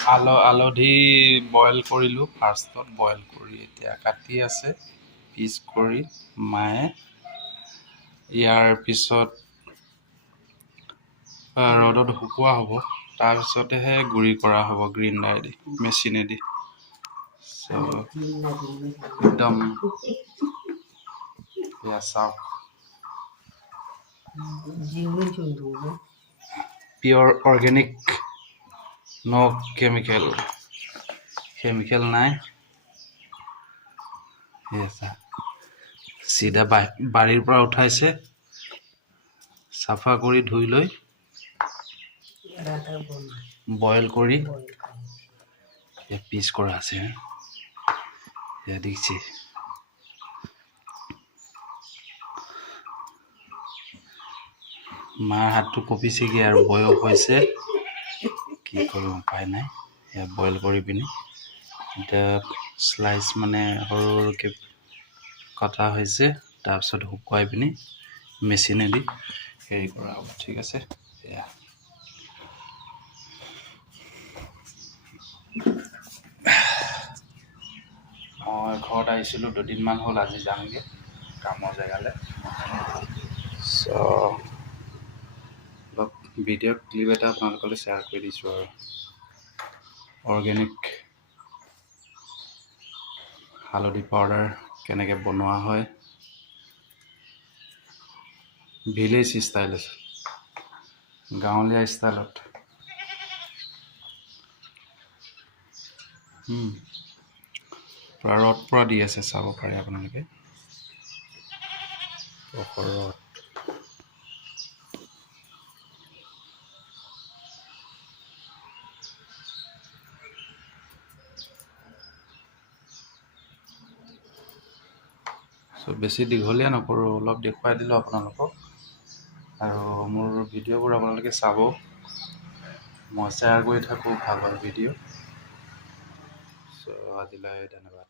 আলধি boil কৰিলোঁ ফাৰ্ষ্টত boil কৰি এতিয়া কাটি আছে পিচ কৰি মায়ে ইয়াৰ পিছত ৰ'দত শুকোৱা হ'ব তাৰপিছতেহে গুড়ি কৰা হ'ব গ্ৰাইণ্ডাৰেদি মেচিনেদি একদম এয়া চাওক পিয়ৰ অৰ্গেনিক ন' কেমিকেল নাই চিধা বাৰীৰ পৰা উঠাইছে চাফা কৰি ধুই লৈ বইল কৰি পিচ কৰা আছে দেখিছে মাৰ হাতটো কঁপিছেগৈ আৰু বয়স হৈছে কি কৰিম উপায় নাই এয়া বইল কৰি পিনি এতিয়া স্লাইচ মানে সৰু সৰুকৈ কটা হৈছে তাৰপিছত শুকুৱাই পিনি মেচিনেদি হেৰি কৰা হ'ব ঠিক আছে এয়া মই ঘৰত আহিছিলোঁ দুদিনমান হ'ল আজি যামগৈ কামৰ জেগালৈ অলপ ভিডিঅ' ক্লিপ এটা আপোনালোকলৈ শ্বেয়াৰ কৰি দিছোঁ আৰু অৰ্গেনিক হালধি পাউডাৰ কেনেকৈ বনোৱা হয় ভিলেজ ষ্টাইলত গাঁৱলীয়া ষ্টাইলত ৰ'দ পৰা দি আছে চাব পাৰে আপোনালোকে ৰ'দ বেছি দীঘলীয়া নকৰোঁ অলপ দেখুৱাই দিলোঁ আপোনালোকক আৰু মোৰ ভিডিঅ'বোৰ আপোনালোকে চাব মই শ্বেয়াৰ কৰি থাকোঁ ভাল ভাল ভিডিঅ' আজিলৈ ধন্যবাদ